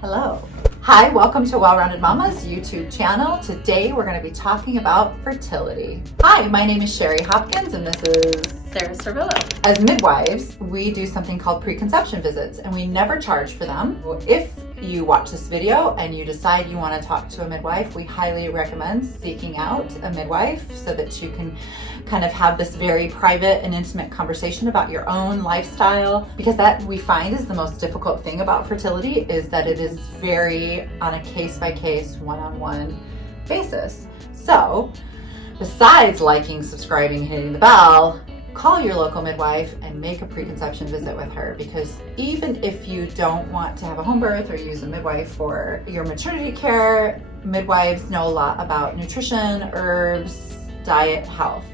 Hello. Hi, welcome to Well-Rounded Mama's YouTube channel. Today we're going to be talking about fertility. Hi, my name is Sherry Hopkins and this is Sarah Cervillo. As midwives, we do something called preconception visits and we never charge for them. If you watch this video and you decide you want to talk to a midwife, we highly recommend seeking out a midwife so that you can kind of have this very private and intimate conversation about your own lifestyle, because that we find is the most difficult thing about fertility is that it is very on a case-by-case, one-on-one basis. So besides liking, subscribing, hitting the bell, call your local midwife and make a preconception visit with her, because even if you don't want to have a home birth or use a midwife for your maternity care, midwives know a lot about nutrition, herbs, diet, health.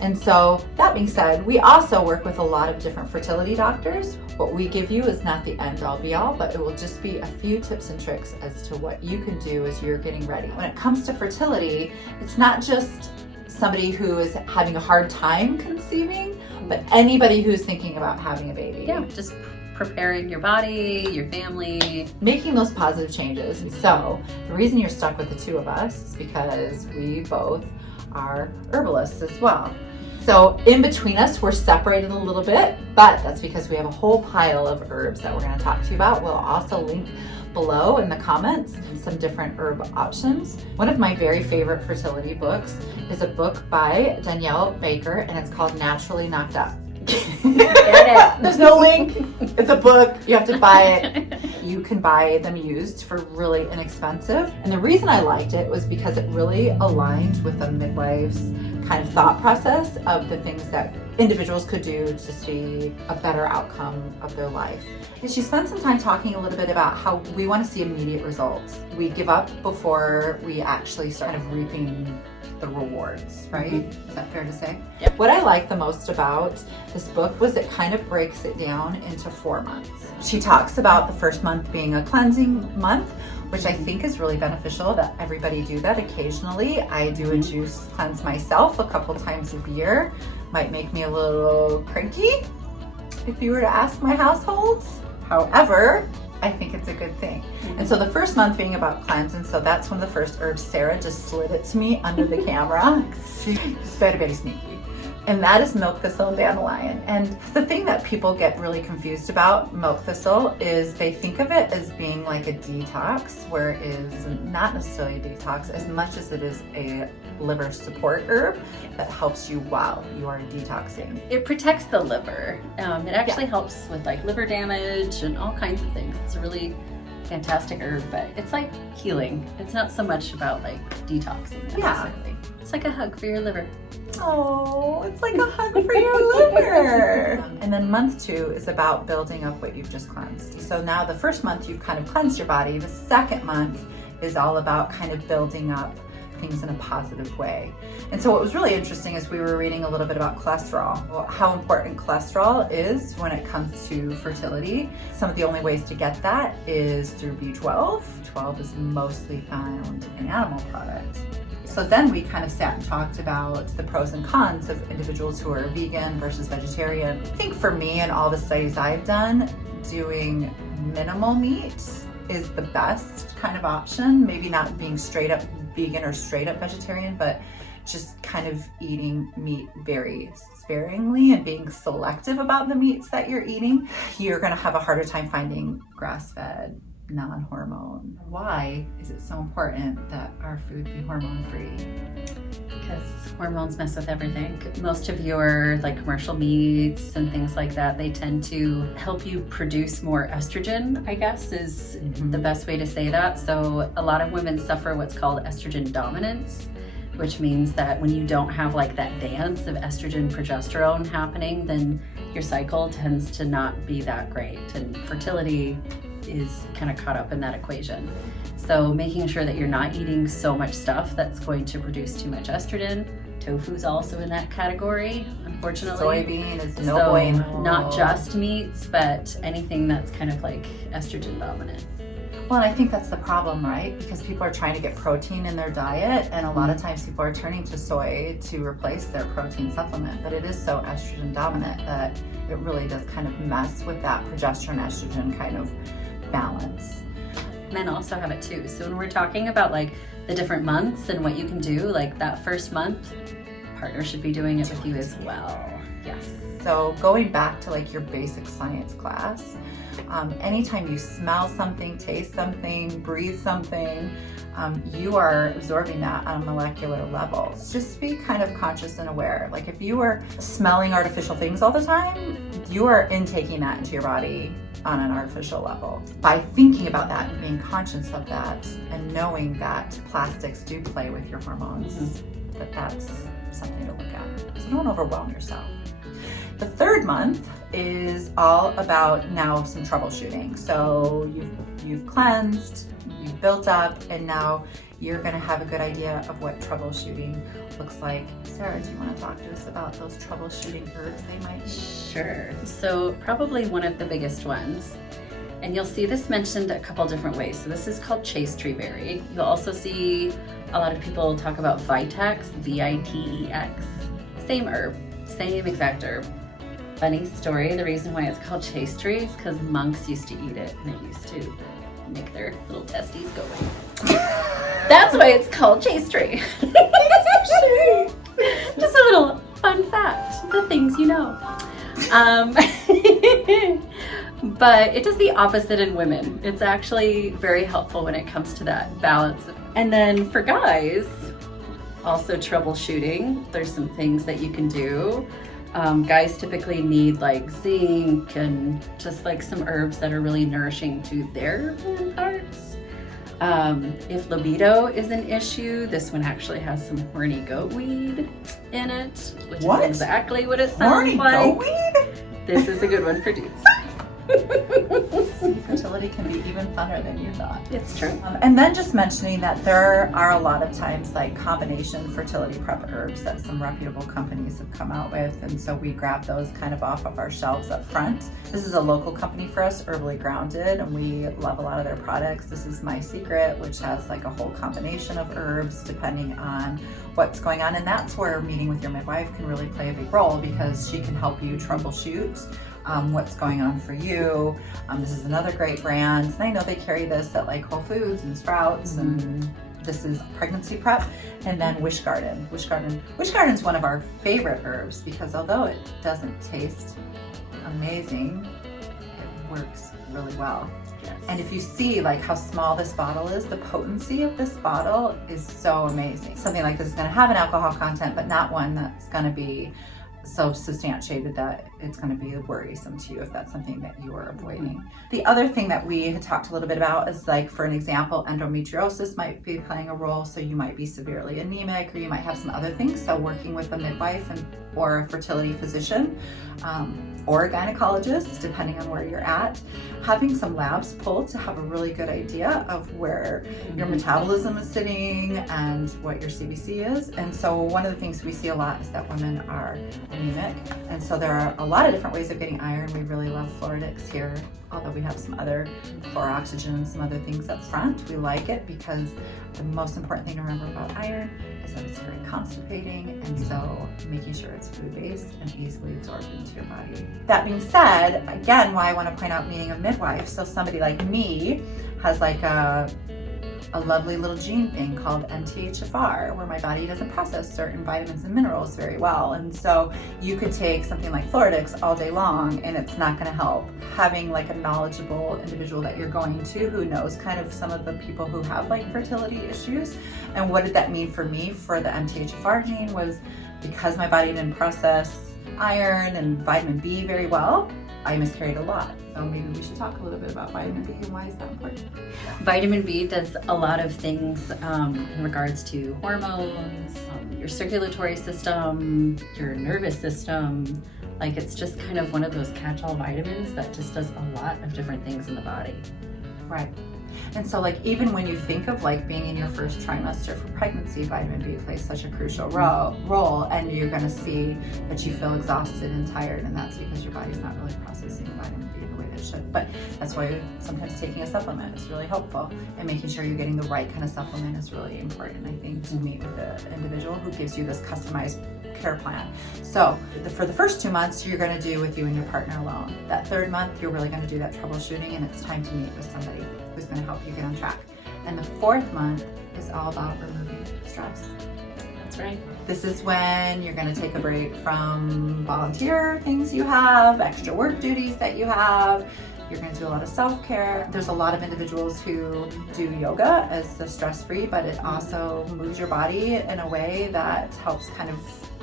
And so that being said, we also work with a lot of different fertility doctors. What we give you is not the end all be all, but it will just be a few tips and tricks as to what you can do as you're getting ready. When it comes to fertility, it's not just somebody who is having a hard time conceiving, but anybody who's thinking about having a baby. Yeah, just preparing your body, your family. Making those positive changes. And so the reason you're stuck with the two of us is because we both are herbalists as well. So in between us, we're separated a little bit, but that's because we have a whole pile of herbs that we're going to talk to you about. We'll also link below in the comments some different herb options. One of my very favorite fertility books is a book by Danielle Baker, and it's called Naturally Knocked Up. Get it. There's no link. It's a book. You have to buy it. You can buy them used for really inexpensive. And the reason I liked it was because it really aligned with a midwife's kind of thought process of the things that individuals could do to see a better outcome of their life. And she spent some time talking a little bit about how we want to see immediate results. We give up before we actually start kind of reaping the rewards, right? Mm-hmm. Is that fair to say? Yep. What I like the most about this book was it kind of breaks it down into 4 months. She talks about the first month being a cleansing month, which I think is really beneficial that everybody do that occasionally. I do a juice cleanse myself a couple times a year. Might make me a little cranky if you were to ask my households. However, I think it's a good thing. And so the first month being about cleansing, so that's when the first herbs, Sarah just slid it to me under the camera. It's very sneaky. And that is milk thistle and dandelion. And the thing that people get really confused about milk thistle is they think of it as being like a detox, where it is not necessarily a detox as much as it is a liver support herb that helps you while you are detoxing. It protects the liver. It actually helps with like liver damage and all kinds of things. It's a really fantastic herb, but it's like healing. It's not so much about like detoxing necessarily. Yeah. It's like a hug for your liver. Oh, it's like a hug for your liver. And then month 2 is about building up what you've just cleansed. So now the first month you've kind of cleansed your body. The second month is all about kind of building up things in a positive way. And so what was really interesting is we were reading a little bit about cholesterol, how important cholesterol is when it comes to fertility. Some of the only ways to get that is through B12. B12 is mostly found in animal products. So then we kind of sat and talked about the pros and cons of individuals who are vegan versus vegetarian. I think for me and all the studies I've done, doing minimal meat is the best kind of option. Maybe not being straight up vegan or straight up vegetarian, but just kind of eating meat very sparingly and being selective about the meats that you're eating. You're gonna have a harder time finding grass-fed, non-hormone. Why is it so important that our food be hormone-free? Because hormones mess with everything. Most of your like commercial meats and things like that, they tend to help you produce more estrogen, I guess is the best way to say that. So a lot of women suffer what's called estrogen dominance, which means that when you don't have like that dance of estrogen progesterone happening, then your cycle tends to not be that great, and fertility is kind of caught up in that equation. So making sure that you're not eating so much stuff that's going to produce too much estrogen. Tofu's also in that category, unfortunately. Soybean is no bueno. Not just meats, but anything that's kind of like estrogen dominant. Well, and I think that's the problem, right? Because people are trying to get protein in their diet, and a lot of times people are turning to soy to replace their protein supplement, but it is so estrogen dominant that it really does kind of mess with that progesterone estrogen kind of balance. Men also have it too. So when we're talking about like the different months and what you can do, like that first month, partner should be doing it with you as well. Yes. So going back to like your basic science class, anytime you smell something, taste something, breathe something, you are absorbing that on a molecular level. Just be kind of conscious and aware. Like if you are smelling artificial things all the time, you are intaking that into your body on an artificial level. By thinking about that and being conscious of that and knowing that plastics do play with your hormones, that's something to look at. So don't overwhelm yourself. The third month is all about now some troubleshooting. So you've cleansed, you've built up, and now you're gonna have a good idea of what troubleshooting looks like. Sarah, do you wanna talk to us about those troubleshooting herbs they might use? Sure. So probably one of the biggest ones, and you'll see this mentioned a couple different ways. So this is called chaste tree berry. You'll also see a lot of people talk about Vitex, V-I-T-E-X. Same herb, same exact herb. Funny story, the reason why it's called chaste tree is because monks used to eat it and it used to make their little testes go away. That's why it's called chaste tree. Just a little fun fact, the things you know. But it does the opposite in women. It's actually very helpful when it comes to that balance. And then for guys, also troubleshooting, there's some things that you can do. Guys typically need like zinc and just like some herbs that are really nourishing to their parts. If libido is an issue, this one actually has some horny goat weed in it, which is exactly what it sounds horny like. Goat weed? This is a good one for dudes. Fertility can be even funner than you thought. It's true. And then just mentioning that there are a lot of times like combination fertility prep herbs that some reputable companies have come out with, and so we grab those kind of off of our shelves up front. This is a local company for us, Herbally Grounded, and we love a lot of their products. This is My Secret, which has like a whole combination of herbs depending on what's going on, and that's where meeting with your midwife can really play a big role, because she can help you troubleshoot what's going on for you. This is another great brand, and I know they carry this at like Whole Foods and Sprouts, and this is Pregnancy Prep. And then Wish Garden. Wish Garden is one of our favorite herbs, because although it doesn't taste amazing, it works really well. Yes. And if you see like how small this bottle is, the potency of this bottle is so amazing. Something like this is going to have an alcohol content, but not one that's going to be so substantiated that it's going to be worrisome to you if that's something that you are avoiding. The other thing that we had talked a little bit about is, like, for an example, endometriosis might be playing a role. So you might be severely anemic, or you might have some other things. So working with a midwife or a fertility physician or a gynecologist, depending on where you're at, having some labs pulled to have a really good idea of where your metabolism is sitting and what your CBC is. And so one of the things we see a lot is that women are anemic. And so there are a lot of different ways of getting iron. We really love Floridix here, although we have some other Chloroxygen and some other things up front. We like it because the most important thing to remember about iron is that it's very constipating, and so making sure it's food-based and easily absorbed into your body. That being said, again, why I want to point out meeting a midwife. So somebody like me has like a lovely little gene thing called MTHFR, where my body doesn't process certain vitamins and minerals very well. And so you could take something like Floridix all day long and it's not going to help. Having like a knowledgeable individual that you're going to who knows kind of some of the people who have like fertility issues. And what did that mean for me for the MTHFR gene was, because my body didn't process iron and vitamin B very well, I miscarried a lot. So maybe we should talk a little bit about vitamin B and why is that important. Vitamin B does a lot of things in regards to hormones, your circulatory system, your nervous system. Like, it's just kind of one of those catch-all vitamins that just does a lot of different things in the body. Right. And so like even when you think of like being in your first trimester for pregnancy, vitamin B plays such a crucial role, and you're going to see that you feel exhausted and tired, and that's because your body's not really processing vitamin B the way that it should. But that's why sometimes taking a supplement is really helpful, and making sure you're getting the right kind of supplement is really important, I think, to meet with the individual who gives you this customized care plan. So for the first 2 months, you're going to do with you and your partner alone. That third month, you're really going to do that troubleshooting, and it's time to meet with somebody who's going to help you get on track. And the fourth month is all about removing stress. That's right. This is when you're going to take a break from volunteer things you have, extra work duties that you have. You're going to do a lot of self-care. There's a lot of individuals who do yoga as the stress-free, but it also moves your body in a way that helps kind of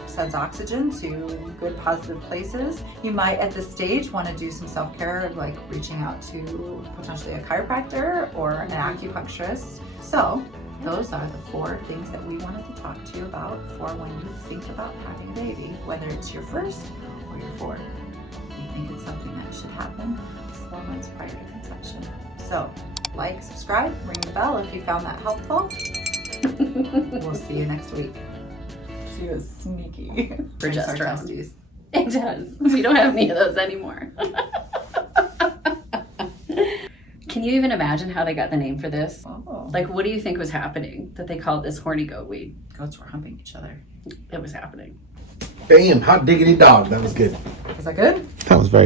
sends oxygen to good positive places. You might at this stage want to do some self-care, like reaching out to potentially a chiropractor or an acupuncturist. So those are the 4 things that we wanted to talk to you about for when you think about having a baby, whether it's your first or your 4th. We think it's something that should happen 4 months prior to conception. So like, subscribe, ring the bell if you found that helpful. We'll see you next week. She was sneaky. Progesterone. It does. We don't have any of those anymore. Can you even imagine how they got the name for this? Oh. Like, what do you think was happening that they called this horny goat weed? Goats were humping each other. It was happening. Bam, hot diggity dog. That was good. Was that good? That was very good.